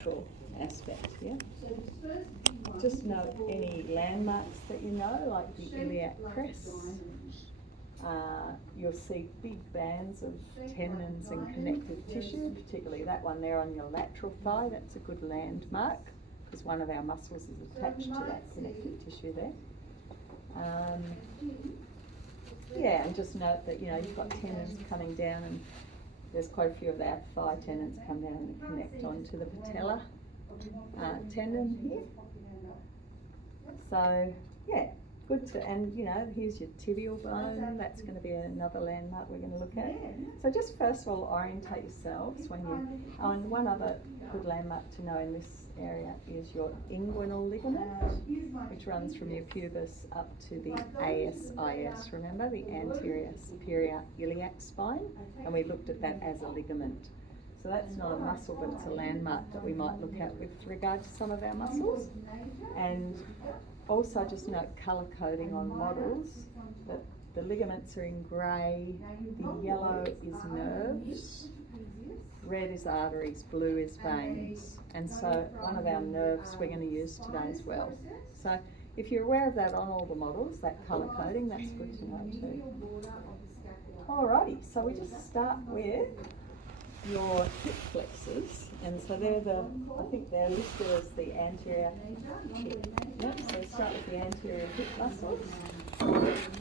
lateral aspect, yeah? Just note any landmarks that you know, like the iliac crest. You'll see big bands of tendons and connective tissue, particularly that one there on your lateral thigh. That's a good landmark because one of our muscles is attached to that connective tissue there. Yeah, and just note that, you know, you've got tendons coming down, and there's quite a few of our thigh tendons come down and connect onto the patella tendon here. So, yeah, good to, and you know, here's your tibial bone. That's going to be another landmark we're going to look at. So just first of all, orientate yourselves when you, oh, and one other good landmark to know in this area is your inguinal ligament, which runs from your pubis up to the ASIS, remember, the anterior superior iliac spine, and we looked at that as a ligament. So that's not a muscle, but it's a landmark that we might look at with regard to some of our muscles. And also just note colour coding on models, that the ligaments are in grey, the yellow is nerves, red is arteries, blue is veins. And so one of our nerves we're going to use today as well. So if you're aware of that on all the models, that colour coding, that's good to know too. Alrighty, so we just start with your hip flexors, and so they're the, I think they're listed as the anterior hip. Yep, so start with the anterior hip muscles.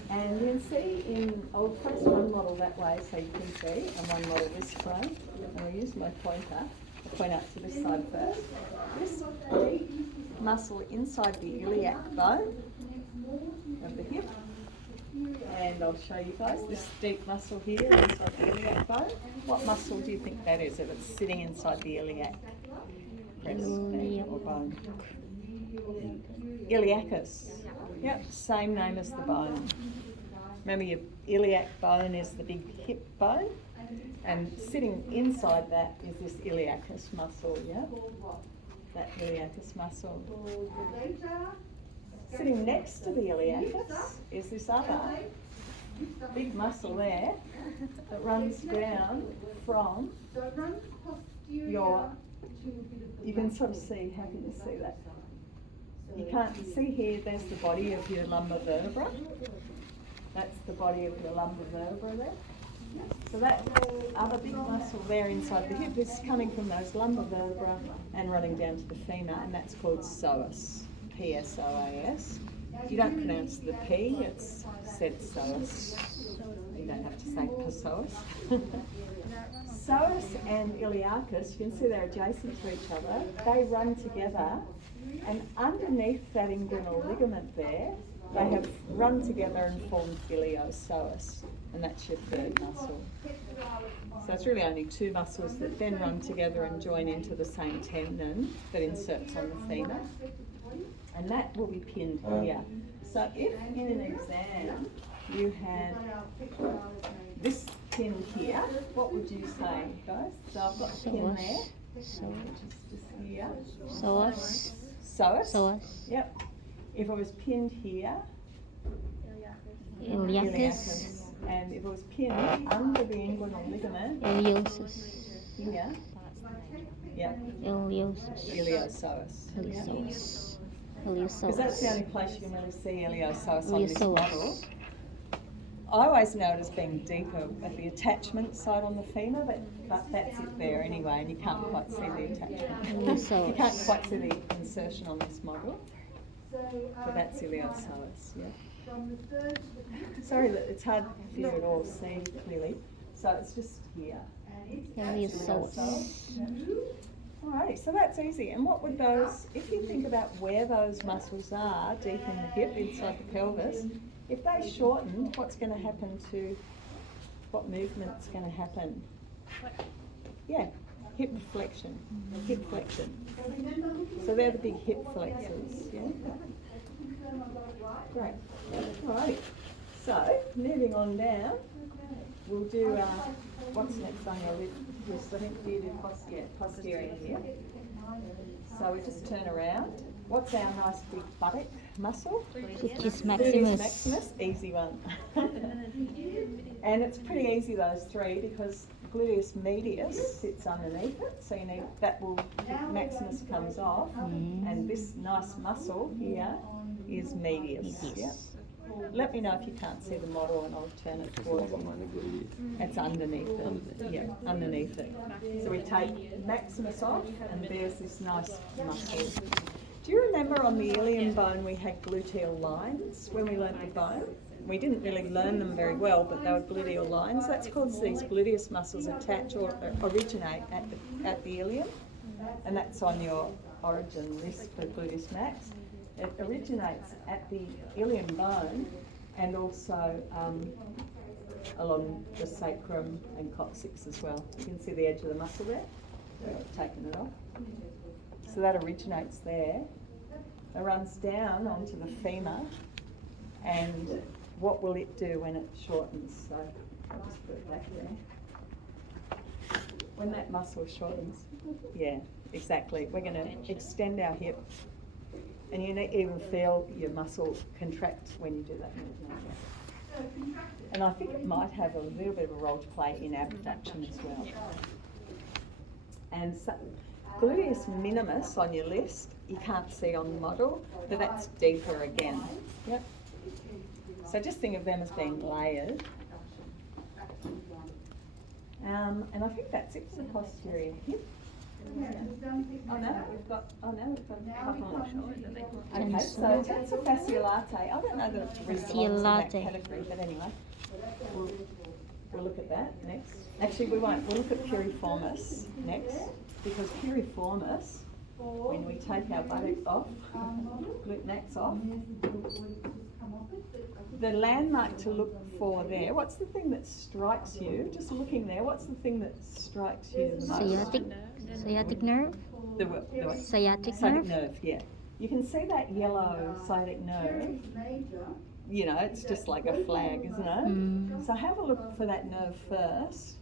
And you can see in, I'll place one model that way so you can see, and one model this way. And I'll use my pointer. I'll point out to this side first. This deep muscle inside the iliac bone of the hip. And I'll show you guys this deep muscle here inside the iliac bone. What muscle do you think that is if it's sitting inside the iliac crest or bone? Iliacus. Yep, same name as the bone. Remember, your iliac bone is the big hip bone, and sitting inside that is this iliacus muscle, yeah? That iliacus muscle. Sitting next to the iliacus is this other big muscle there that runs down from your, you can sort of see, how can you see that? You can't see here, there's the body of your lumbar vertebra. That's the body of your lumbar vertebra there. So that other big muscle there inside the hip is coming from those lumbar vertebra and running down to the femur, and that's called psoas. P-S-O-A-S. You don't pronounce the P, it's said psoas. You don't have to say psoas. Psoas and iliacus, you can see they're adjacent to each other. They run together, and underneath that inguinal ligament there, they have run together and formed iliopsoas, and that's your third muscle. So it's really only two muscles that then run together and join into the same tendon that inserts on the femur. And that will be pinned here. So if in an exam you had this pinned here, what would you say, guys? So I've got the pin there, which is just here. Psoas. Psoas? Psoas. Yep. If it was pinned here, Iliacus. and if it was pinned under the inguinal ligament, Iliosus. here, yep, Iliosus. iliopsoas. Iliosus. Because that's the only place you can really see iliopsoas on this Iliosoas. model. I always know it as being deeper at the attachment side on the femur, but that's it there anyway, and you can't quite see the attachment. You can't quite see the insertion on this model, but that's iliopsoas, yeah. Sorry that it's hard for you to all see clearly, so it's just here. Iliosoas. Alrighty, so that's easy. And what would those, if you think about where those muscles are deep in the hip, inside the pelvis, if they shorten, what's going to happen to, what movement's going to happen? Yeah, hip flexion, hip flexion. So they're the big hip flexors, yeah? Great. Alrighty, so moving on down, we'll do, what's next on your list? I think you do posterior here. So we just turn around. What's our nice big buttock muscle? Gluteus Gluteus maximus. maximus, easy one. And it's pretty easy, those three, because gluteus medius sits underneath it, so you need that will maximus comes off, and this nice muscle here is medius. Yeah. Let me know if you can't see the model, and I'll turn it towards you. It's underneath it. Yeah, underneath it. So we take maximus off, and there's this nice muscle. Do you remember on the ilium bone we had gluteal lines when we learnt the bone? We didn't really learn them very well, but they were gluteal lines. That's because these gluteus muscles attach or originate at the ilium, and that's on your origin list for gluteus max. It originates at the ilium bone and also along the sacrum and coccyx as well. You can see the edge of the muscle there. I've taken it off. So that originates there. It runs down onto the femur, and what will it do when it shortens? So I'll just put it back there. When that muscle shortens, yeah, exactly. We're going to extend our hip. And you even feel your muscle contract when you do that movement. And I think it might have a little bit of a role to play in abduction as well. And so, gluteus minimus on your list, you can't see on the model, but that's deeper again. Yep. So just think of them as being layered. And I think that's it for the posterior hip. Oh no, we've got a couple more. Okay, so tensor fasciolate. I don't know that it really belongs in that category, but anyway, we'll look at that next. Actually, we won't. We'll look at piriformis next, because piriformis, when we take our buttocks off, glute max off, the landmark to look for there, what's the thing that strikes you? Just looking there, what's the thing that strikes you the most? Sciatic nerve. The Sciatic nerve, yeah. You can see that yellow sciatic nerve. You know, it's just like a flag, isn't it? So have a look for that nerve first.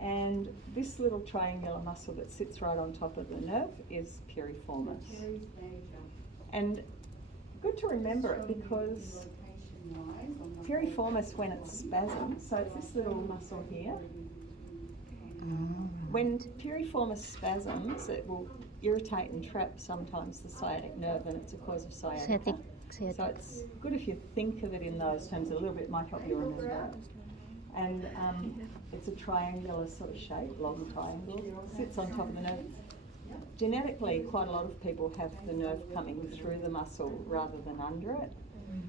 And this little triangular muscle that sits right on top of the nerve is piriformis. And good to remember it, because piriformis, when it spasms, so it's this little muscle here. When piriformis spasms, it will irritate and trap sometimes the sciatic nerve, and it's a cause of sciatica. So it's good if you think of it in those terms a little bit, might help you remember. And it's a triangular sort of shape, long triangle, sits on top of the nerve. Genetically, quite a lot of people have the nerve coming through the muscle rather than under it,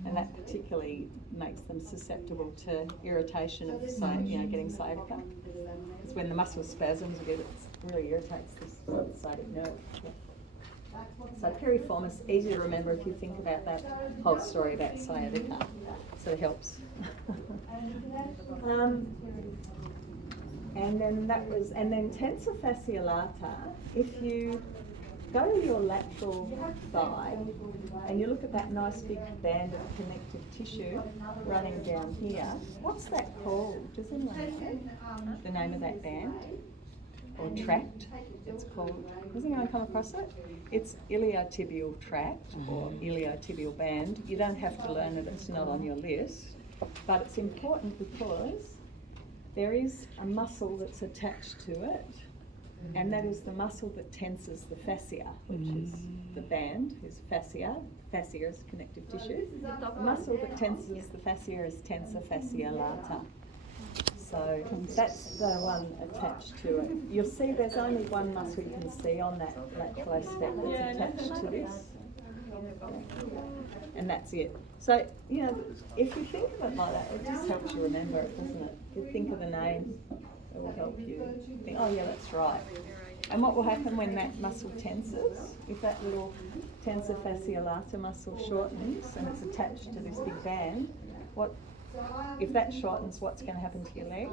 and that particularly makes them susceptible to irritation of getting sciatica. Because when the muscle spasms a bit, it really irritates the sciatic nerve. Yeah. So piriformis, easy to remember if you think about that whole story about sciatica. So it helps. And then tensor fasciolata, if you go to your lateral thigh and you look at that nice big band of connective tissue running down here, what's that called? Does anyone know the name of that band? Or tract, it's called. Has anyone come across it? It's iliotibial tract or iliotibial band. You don't have to learn it, it's not on your list. But it's important because there is a muscle that's attached to it, and that is the muscle that tenses the fascia, which is the band, is fascia. Fascia is connective tissue. The muscle that tenses the fascia is tensor fasciolata. So that's the one attached to it. You'll see there's only one muscle you can see on that lateral aspect that's attached to this. And that's it. So, you know, if you think of it like that, it just helps you remember it, doesn't it? If you think of the name, it will help you think, oh yeah, that's right. And what will happen when that muscle tenses? If that little tensor fasciolata muscle shortens and it's attached to this big band, if that shortens, what's going to happen to your leg?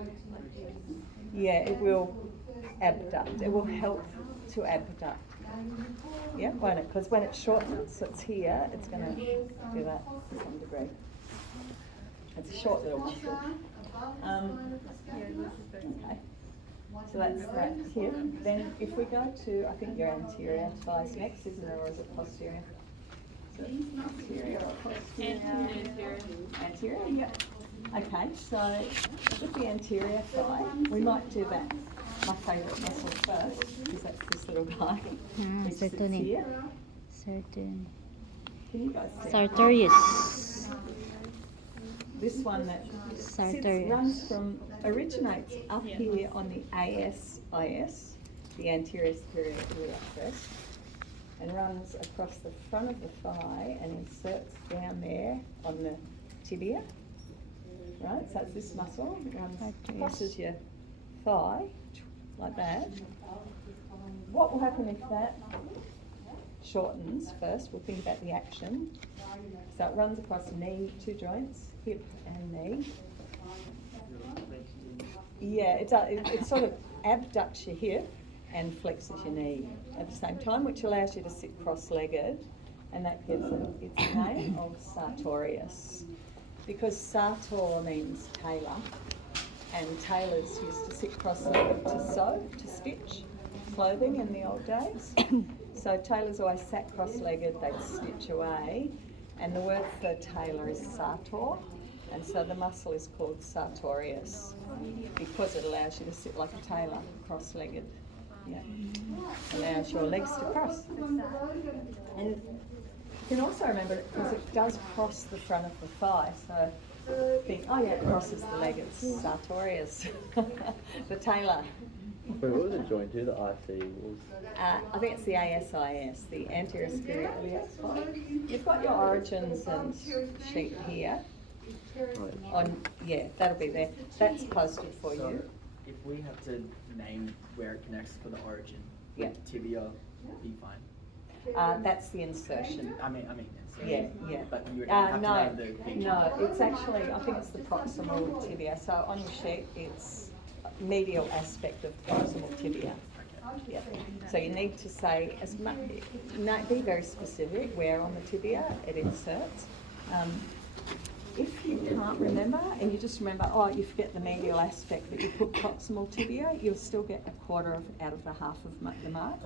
Yeah, it will abduct. It will help to abduct. Yeah, won't it? Because when it shortens, so it's here, it's going to do that to some degree. It's a short little muscle. Okay. So that's that here. Then if we go to, I think your anterior thighs next, isn't it, or is it posterior? So anterior or posterior? Anterior, yeah. Okay, so with the anterior thigh, we might do that. My favourite muscle first, because that's this little guy, which sits certain. here. Certain. Can you guys see? Sartorius. This one that Sartorius. originates up here on the ASIS, the anterior superior iliac crest, and runs across the front of the thigh and inserts down there on the tibia. Right, so it's this muscle, it runs, crosses your thigh, like that. What will happen if that shortens first? We'll think about the action. So it runs across knee, two joints, hip and knee. Yeah, it sort of abducts your hip and flexes your knee at the same time, which allows you to sit cross-legged, and that gives it its name of sartorius. Because sartor means tailor, and tailors used to sit cross-legged to sew, to stitch clothing in the old days. So tailors always sat cross-legged, they'd stitch away, and the word for tailor is sartor, and so the muscle is called sartorius because it allows you to sit like a tailor, cross-legged. Yeah, allows your legs to cross. And you can also remember it because it does cross the front of the thigh, so think, oh yeah, it crosses the leg, it's sartorius, the tailor. Wait, what was the joint to? The IC was? I think it's the ASIS, the anterior superior iliac spine. You've got your origins and sheet here. That'll be there. That's posted for So you. if we have to name where it connects for the origin, Yeah. tibia be fine. That's the insertion. I mean, Yeah, yeah. But you would have No, to know the big no, it's actually, I think it's the proximal tibia. So on your sheet, it's medial aspect of proximal tibia. Yeah. So you need to say as much. Be very specific where on the tibia it inserts. If you can't remember and you just remember, you forget the medial aspect, but you put proximal tibia, you'll still get a quarter out of the half of the mark.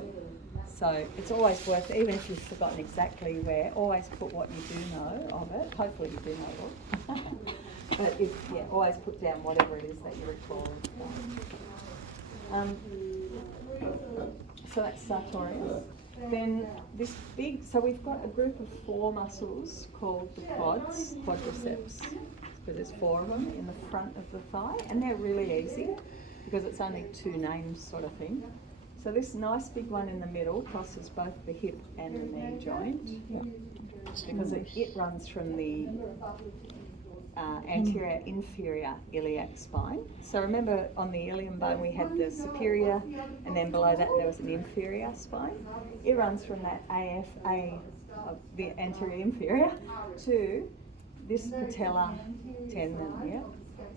So it's always worth, even if you've forgotten exactly where, always put what you do know of it. Hopefully you do know it. But always put down whatever it is that you recall. So that's sartorius. Then this big, so we've got a group of 4 muscles called the quadriceps, because there's 4 of them in the front of the thigh, and they're really easy because it's only 2 names sort of thing. So this nice big one in the middle crosses both the hip and the knee joint, because it runs from the anterior inferior iliac spine. So remember on the ilium bone we had the superior, and then below that there was an inferior spine. It runs from that the anterior inferior, to this patellar tendon here.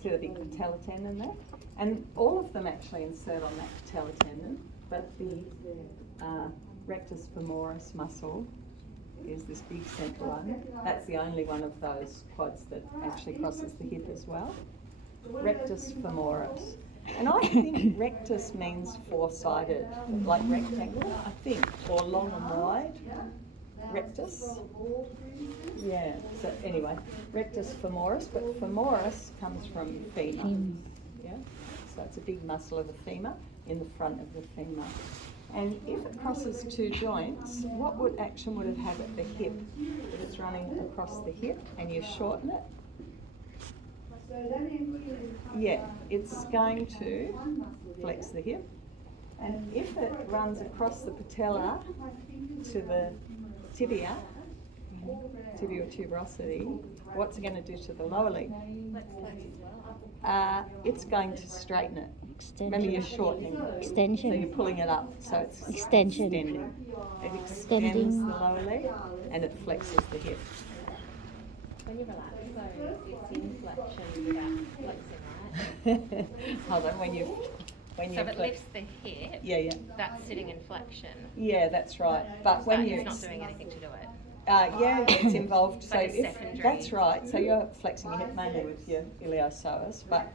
See the big patellar tendon there? And all of them actually insert on that patellar tendon, but the rectus femoris muscle is this big central one. That's the only one of those quads that actually crosses the hip as well. Rectus femoris. And I think rectus means 4-sided, like rectangle, I think, or long and wide. Rectus. Yeah, so anyway, rectus femoris, but femoris comes from femur. Yeah, so it's a big muscle of the femur in the front of the femur. And if it crosses 2 joints, what action would it have at the hip? If it's running across the hip and you shorten it, it's going to flex the hip. And if it runs across the patella to the tibia, tibial tuberosity, what's it going to do to the lower leg? It's going to straighten it. Remember, you're shortening. Extension. So you're pulling it up. So it's Extension. extending. It extends the lower leg and it flexes the hip. When you relax, so it's in flexion without flexing, right? Hold on, when you So if it lifts the hip, yeah, that's sitting in flexion. yeah, that's right. But when It's you not doing anything to do it. it's involved. So Like a if secondary. that's right. So you're flexing your hip mainly with your iliopsoas, but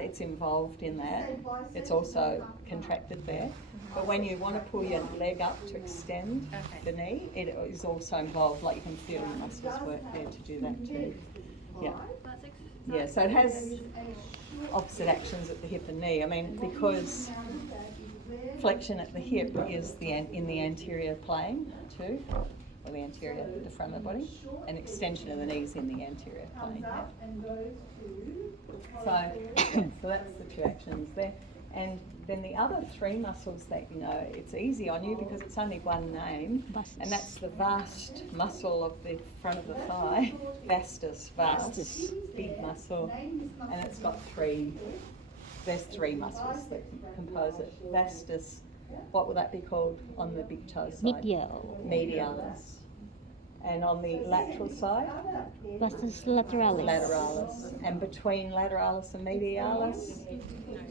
it's involved in that. It's also contracted there. But when you want to pull your leg up to extend the knee, it is also involved. Like you can feel the muscles work there to do that too. Yeah. That's Yeah, so it has opposite actions at the hip and knee. I mean, because flexion at the hip is in the anterior plane too, or the anterior, the front of the body, and extension of the knees in the anterior plane. So that's the two actions there. And then the other three muscles that you know, it's easy on you because it's only one name, and that's the vast muscle of the front of the thigh, vastus, big muscle, and it's got there's three muscles that compose it. Vastus, what would that be called on the big toe side? Medial. Medialis. And on the lateral side? Vastus lateralis. Lateralis. And between lateralis and medialis?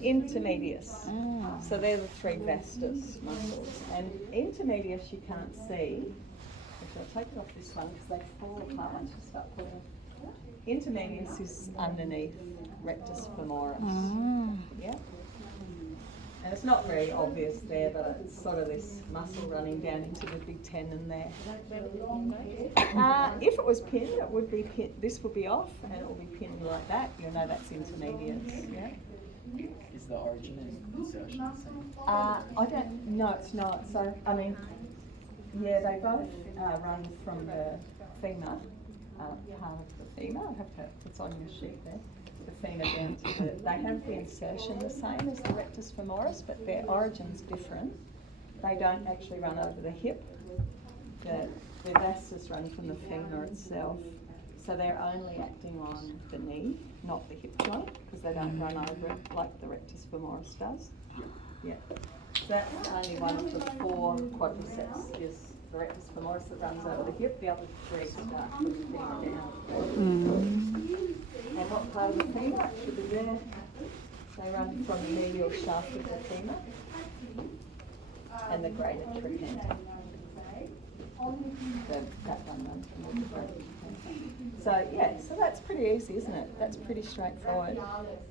Intermedius. Ah. So they're the three vastus muscles. And intermedius you can't see. Actually, I'll take it off this one because they fall apart once you start pulling. Intermedius is underneath rectus femoris. Ah. Yeah. And it's not very obvious there, but it's sort of this muscle running down into the big tendon there. If it was pinned, it would be pinned. This would be off, and it will be pinned like that. You'll know that's intermedius. Yeah. Is the origin and insertion the same? I don't. No, it's not. So I mean, yeah, they both run from the femur, part of the femur. I have to. It's on your sheet there. The femur down to the. They have the insertion the same as the rectus femoris, but their origin's different. They don't actually run over the hip. The vastus run from the femur itself, so they're only acting on the knee, not the hip joint, because they don't run over it like the rectus femoris does. Yeah. So that's only one of the four quadriceps is the rectus femoris that runs over the hip. The other three start from the femur down. And what part of the femur should be there? They run from the medial shaft of the femur and the greater trochanter. That one runs from the greater trochanter. So yeah, so that's pretty easy, isn't it? That's pretty straightforward.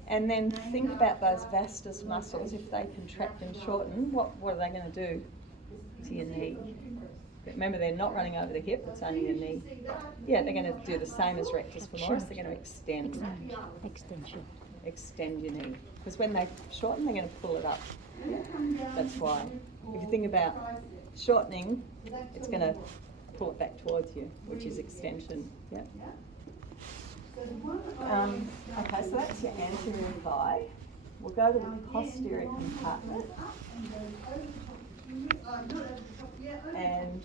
And then think about those vastus muscles. If they contract and shorten, what are they going to do to your knee? Remember, they're not running over the hip, it's only your knee. Yeah, they're going to do the same as rectus femoris, they're going to extend your knee. Because when they shorten, they're going to pull it up. That's why. If you think about shortening, it's going to pull it back towards you, which is extension. Yeah. Okay, so that's your anterior thigh. We'll go to the posterior compartment. And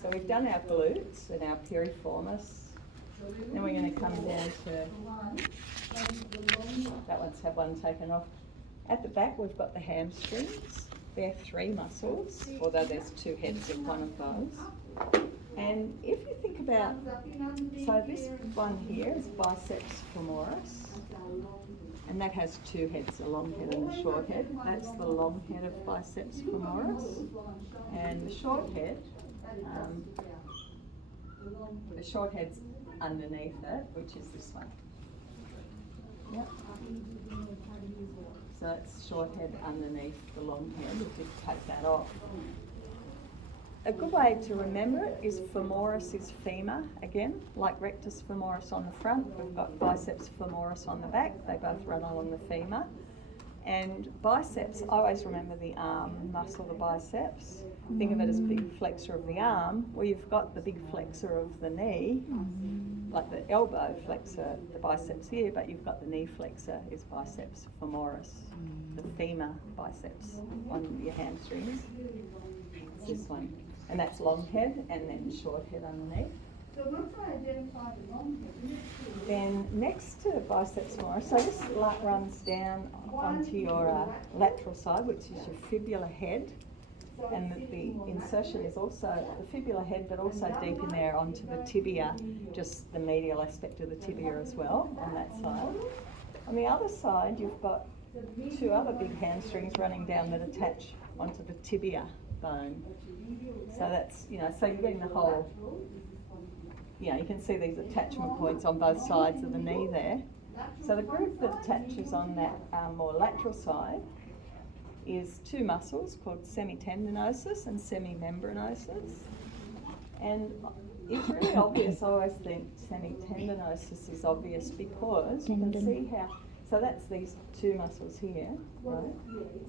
so we've done our glutes and our piriformis. Then we're going to come down to, that one's had one taken off. At the back we've got the hamstrings. They're three muscles, although there's two heads in one of those. And if you think about, so this one here is biceps femoris. And that has two heads, a long head and a short head. That's the long head of biceps femoris. And the short head's underneath it, which is this one. Yep. So that's short head underneath the long head, if you take that off. A good way to remember it is femoris is femur, again, like rectus femoris on the front. We've got biceps femoris on the back. They both run along the femur. And biceps, I always remember the arm muscle, the biceps. Think of it as big flexor of the arm. Well, you've got the big flexor of the knee, like the elbow flexor, the biceps here, but you've got the knee flexor is biceps femoris, the femur biceps on your hamstrings. It's this one. And that's long head and then short head underneath. So once I identify the long head, then next to biceps femoris, so this runs down onto your lateral side, which is your fibular head. And the insertion is also the fibular head, but also deep in there onto the tibia, just the medial aspect of the tibia as well on that side. On the other side, you've got two other big hamstrings running down that attach onto the tibia bone. So that's, so you're getting the whole, you can see these attachment points on both sides of the knee there. So the group that attaches on that more lateral side is two muscles called semitendinosus and semimembranosus. And it's really obvious. I always think semitendinosus is obvious because you can see how. So that's these two muscles here, right?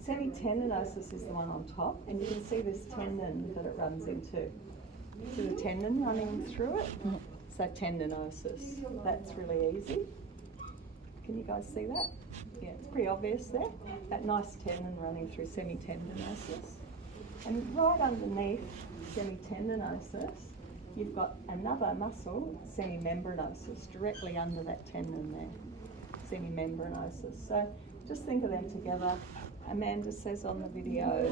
Semitendinosus is the one on top, and you can see this tendon that it runs into. See the tendon running through it? So tendinosus. That's really easy. Can you guys see that? Yeah, it's pretty obvious there. That nice tendon running through semitendinosus. And right underneath semitendinosus, you've got another muscle, semimembranosus, directly under that tendon there, semimembranosus. So just think of them together. Amanda says on the video,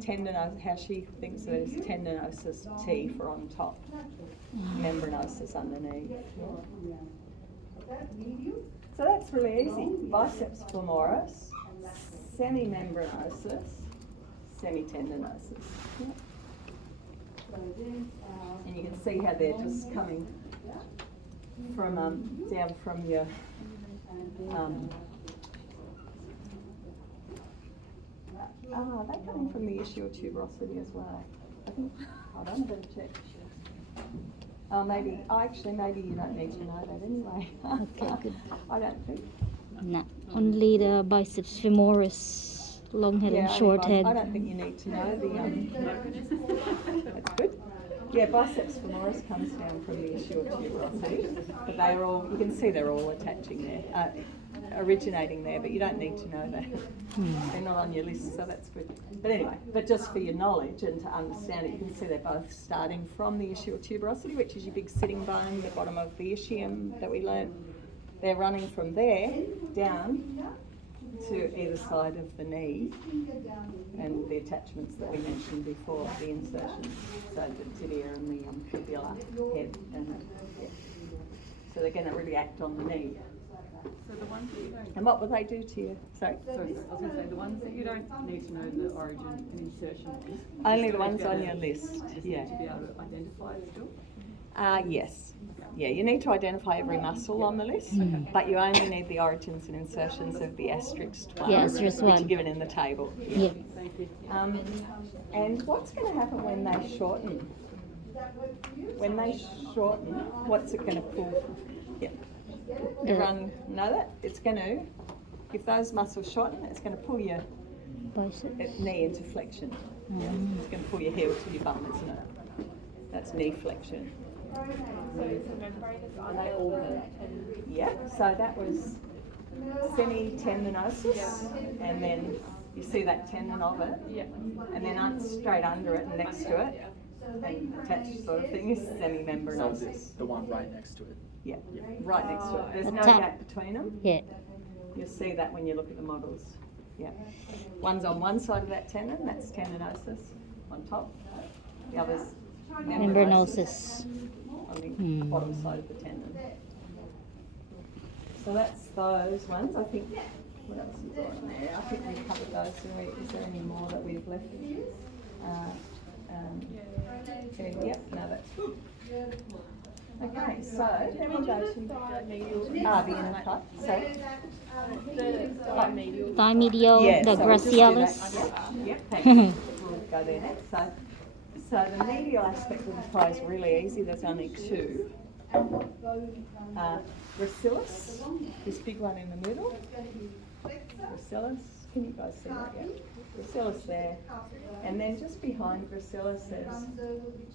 tendinosis, how she thinks of it is tendinosus T for on top, membranosus underneath. So that's really easy. Biceps femoris, semimembranosus, semitendinosus. Yeah. And you can see how they're just coming from down from your they're coming from the ischial tuberosity as well. I think, hold on, I better check. Maybe you don't need to know that anyway. Okay, good. I don't think. No, only the biceps femoris, long head and short head. I don't think you need to know the that's good. Yeah, biceps femoris comes down from the ischial tuberosity, but they're all, you can see they're all attaching there, originating there, but you don't need to know that. They're not on your list, so that's good. But anyway, but just for your knowledge and to understand it, you can see they're both starting from the ischial tuberosity, which is your big sitting bone, the bottom of the ischium that we learnt. They're running from there down to either side of the knee, and the attachments that we mentioned before, the insertions, so the tibia and the fibular head. So they're going to really act on the knee. So the ones that you don't. And what will they do to you? Sorry? So I was going to say the ones that you don't need to know the origin and insertion is. Only the ones on your list. Yeah. To be able to identify it still. Yes. Yeah, you need to identify every muscle on the list, but you only need the origins and insertions of the asterisked one, Yeah, asterisk which are one. given in the table. Yeah. Thank you. And what's going to happen when they shorten? When they shorten, what's it going to pull? Yeah. Everyone know that? It's going to, if those muscles shorten, it's going to pull your Biceps. knee into flexion. Yeah. It's going to pull your heel to your bum, isn't it? That's knee flexion. Are they all Yeah, so that was semitendinosus, and then you see that tendon of it, and then straight under it and next to it, and attached sort of thing is So semimembranosus. the one right next to it. Yeah, right next to it. There's The no top. gap between them. Yeah. You'll see that when you look at the models. Yeah, one's on one side of that tendon, that's tendinosus on top. The other's membranosus on the bottom side of the tendon. So that's those ones. I think, what else is on there? I think we've covered those. Is there any more that we've left? Yep, no, that's good. Okay, so then we'll go to the inner cut. So, Thigh medial, yeah, the so we'll just do gracialis. that. Yep, thank you. We'll go there next. So the medial aspect of the thigh is really easy. There's only two. Gracilis, this big one in the middle. Gracilis, can you guys see that? Yeah. Gracilis there. And then just behind gracilis there's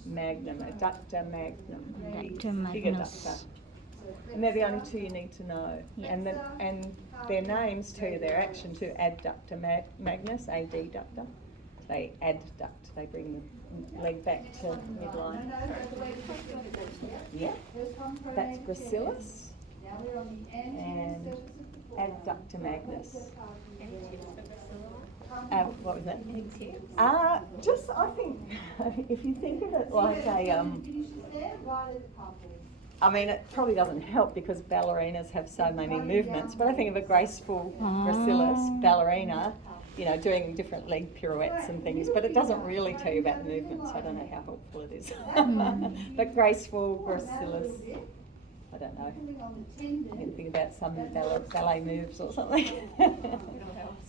magnum, adductor magnum. Adductor Big magnus. adductor. And they're the only two you need to know. Yeah. And their names tell you their action too. Adductor magnus, adductor. They adduct, they bring the leg back to midline. Yeah, that's gracilis and adductor magnus. What was that? Just, I think, if you think of it like a, I mean, it probably doesn't help because ballerinas have so many movements, but I think of a graceful gracilis ballerina, you know, doing different leg pirouettes and things, but it doesn't really tell you about the movements. I don't know how helpful it is. But graceful gracilis, I don't know. You can think about some ballet moves or something.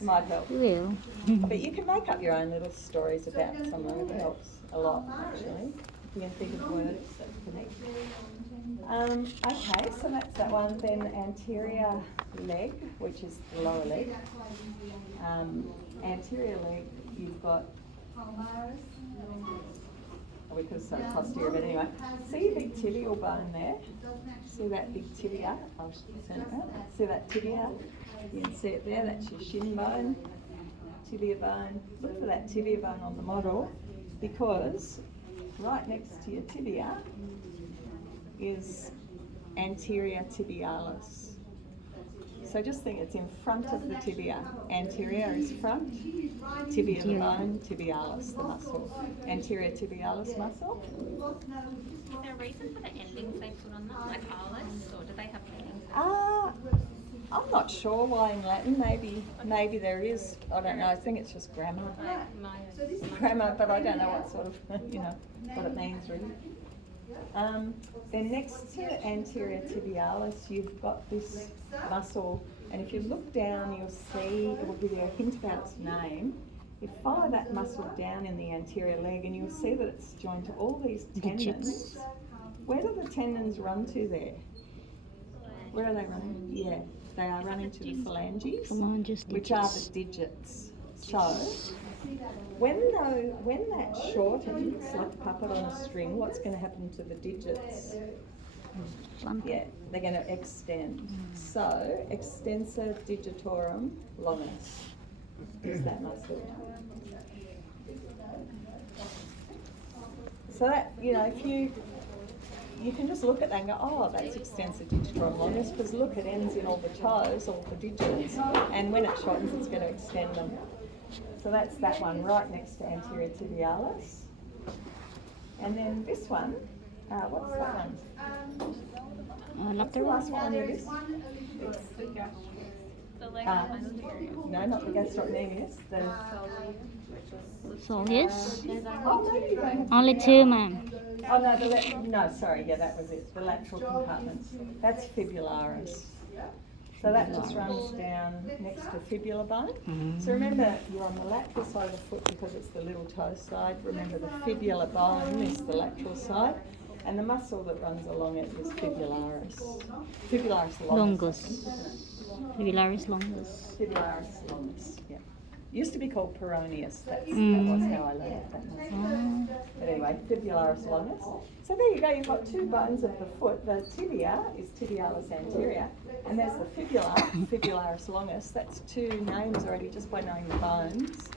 Might help. Will. But you can make up your own little stories about someone. It helps a lot, actually. You can think of words that connect. Okay, so that's that one. Then anterior leg, which is the lower leg. Anterior leg, you've got, we could say posterior, but anyway. See your big tibial bone there? See that big tibia? I'll turn it around. See that tibia? You can see it there, that's your shin bone, tibia bone. Look for that tibia bone on the model, because right next to your tibia is anterior tibialis. So just think it's in front of the tibia. Anterior is front, tibia the bone, tibialis the muscle. Anterior tibialis muscle. Is there a reason for the endings they put on that, like alis, or do they have meaning? I'm not sure why in Latin. Maybe there is. I don't know. I think it's just grammar. Grammar, but I don't know what sort of what it means really. Then next to anterior tibialis, you've got this muscle, and if you look down, you'll see it will give you a hint about its name. You follow that muscle down in the anterior leg, and you'll see that it's joined to all these tendons. Where do the tendons run to there? Where are they running? Yeah, they are running to the phalanges, which are the digits. So, when that shortens, like a puppet on a string, what's going to happen to the digits? Yeah, they're going to extend. So, extensor digitorum longus is that muscle. So that, if you can just look at that and go, oh, that's extensor digitorum longus, because look, it ends in all the toes, all the digits, and when it shortens, it's going to extend them. So that's that one right next to anterior tibialis. And then this one, what's that one? What's the last one on your list? The leg No, not the gastrocnemius. Soleus? Oh, no, you don't. Only two, ma'am. Oh, no, sorry, yeah, that was it. The lateral compartment. That's fibularis. So that just runs down next to fibula bone. So remember, you're on the lateral side of the foot because it's the little toe side. Remember, the fibula bone is the lateral side, and the muscle that runs along it is fibularis. Fibularis longus. Fibularis longus. Fibularis longus, yeah. Used to be called peroneus. That was how I learned that. But anyway, fibularis longus. So there you go. You've got two bones of the foot. The tibia is tibialis anterior, and there's the fibula, fibularis longus. That's two names already just by knowing the bones.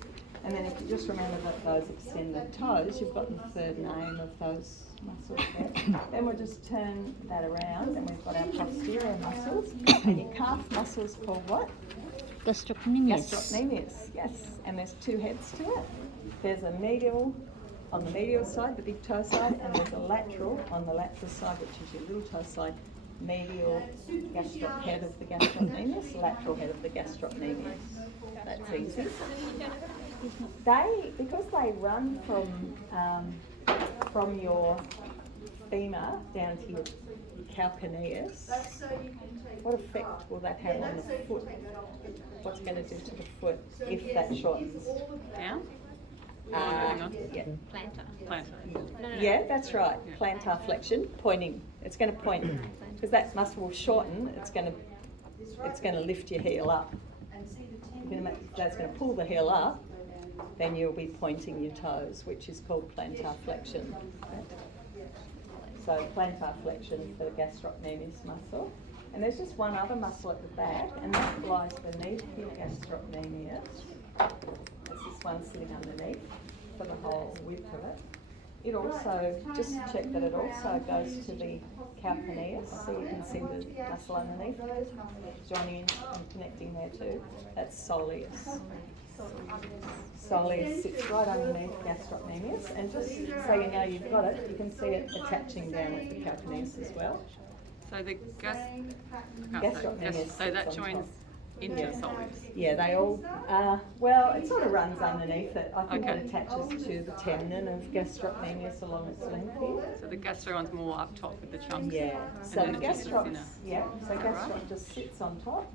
And then if you just remember that those extend the toes, you've got the third name of those muscles there. Then we'll just turn that around, and we've got our posterior muscles. And your calf muscles called what? Gastrocnemius. Gastrocnemius, yes. And there's two heads to it. There's a medial on the medial side, the big toe side, and there's a lateral on the lateral side, which is your little toe side. Medial head of the gastrocnemius, lateral head of the gastrocnemius. That's easy. Because they run from your femur down to your calcaneus, what effect will that have on the foot? What's going to do to the foot if that shortens? Down? Yeah. plantar. No. Yeah, that's right. Plantar flexion, pointing. It's going to point because that muscle will shorten. It's going to lift your heel up. That's going to pull the heel up. Then you'll be pointing your toes, which is called plantar flexion. So plantar flexion for the gastrocnemius muscle. And there's just one other muscle at the back, and that lies beneath your gastrocnemius. There's this one sitting underneath for the whole width of it. It also, just check that it also goes to the calcaneus, so you can see the muscle underneath, joining in and connecting there too. That's soleus. Soleus sits right underneath gastrocnemius, and just so you know you've got it, you can see it attaching down with the calcaneus as well. So the Gastrocnemius so that sits on joins top. into Yeah. soleus. Yeah, they all, well, it sort of runs underneath it. I think Okay. it attaches to the tendon of gastrocnemius along its length here. So the gastro one's more up top with the chunks. Yeah, so then the it just sits in gastroc, so gastroc just sits on top,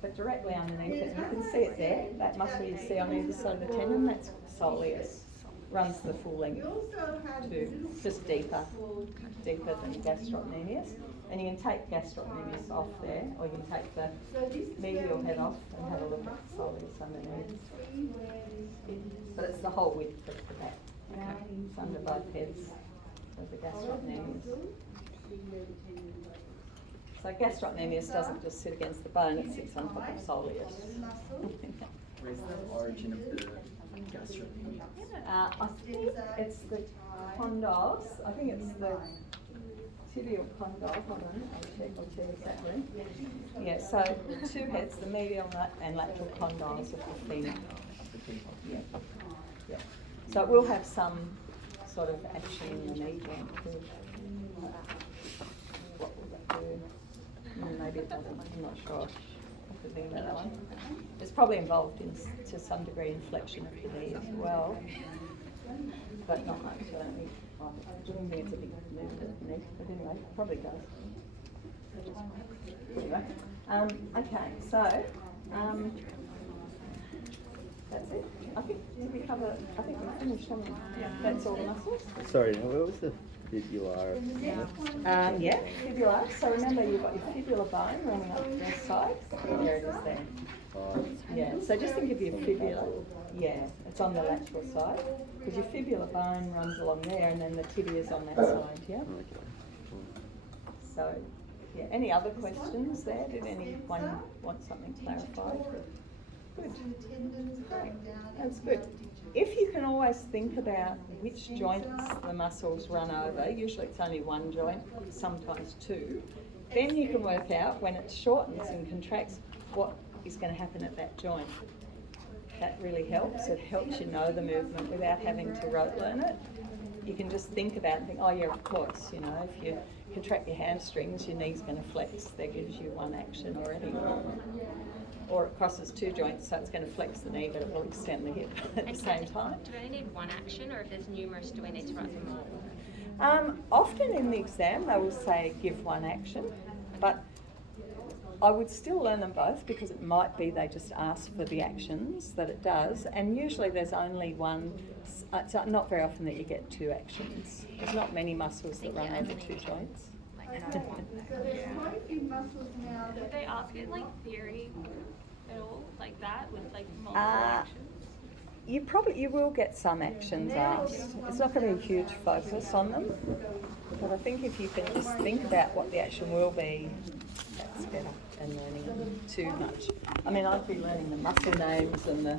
but directly underneath it, you can see it there, that muscle you see on either side of the tendon, that's soleus. runs the full length to just deeper than gastrocnemius. And you can take gastrocnemius off there, or you can take the medial head off and have a look at the soleus underneath. But it's the whole width of the back. It's under both heads of the gastrocnemius. So gastrocnemius doesn't just sit against the bone, it sits on top of soleus. Where's the origin of the gastrocnemius? I think it's the condyles. I think it's the tibial condyle. Hold on, I'll check exactly. Yeah, so two heads, the medial and lateral condyles of the femur. Yeah. Yeah. So it will have some sort of action in the knee joint too. What will that do? Maybe it doesn't, I'm not sure. I could think about that one. It's probably involved in, to some degree, in flexion of the knee as well, but not much. I don't think it's a big movement of the knee, but anyway, it probably does. Anyway, okay, so that's it. I think did we cover? I think we finished. Haven't we? Yeah, that's all the muscles. Sorry, where was the fibular? Yeah, fibula. So remember, you've got your fibular bone running up this side. There it is there. Oh, Yeah, so just think of your fibula. Yeah, it's on the lateral side. Because your fibular bone runs along there and then the tibia's on that side, yeah? okay. So, yeah, any other questions there? Did anyone want something clarified? Good. Great. That's good. If you can always think about which joints the muscles run over, usually it's only one joint, sometimes two, then you can work out when it shortens and contracts what is going to happen at that joint. That really helps. It helps you know the movement without having to rote learn it. You can just think about it and think, oh yeah, of course, you know, if you contract your hamstrings, your knee's going to flex. That gives you one action already. Or it crosses two joints, so it's going to flex the knee, but it will extend the hip at the same time. Do we only need one action, or if there's numerous, do we need to write them all? Often in the exam they will say give one action, but I would still learn them both because it might be they just ask for the actions that it does, and usually there's only one. It's not very often that you get two actions. There's not many muscles that run over two joints. So there's quite a few muscles now Did that they ask it like theory at all, like that, with like multiple actions? You will get some actions asked. It's not going to be a huge focus on them, but I think if you can just think about what the action will be, that's better than learning too much. I mean, I'd be learning the muscle names and the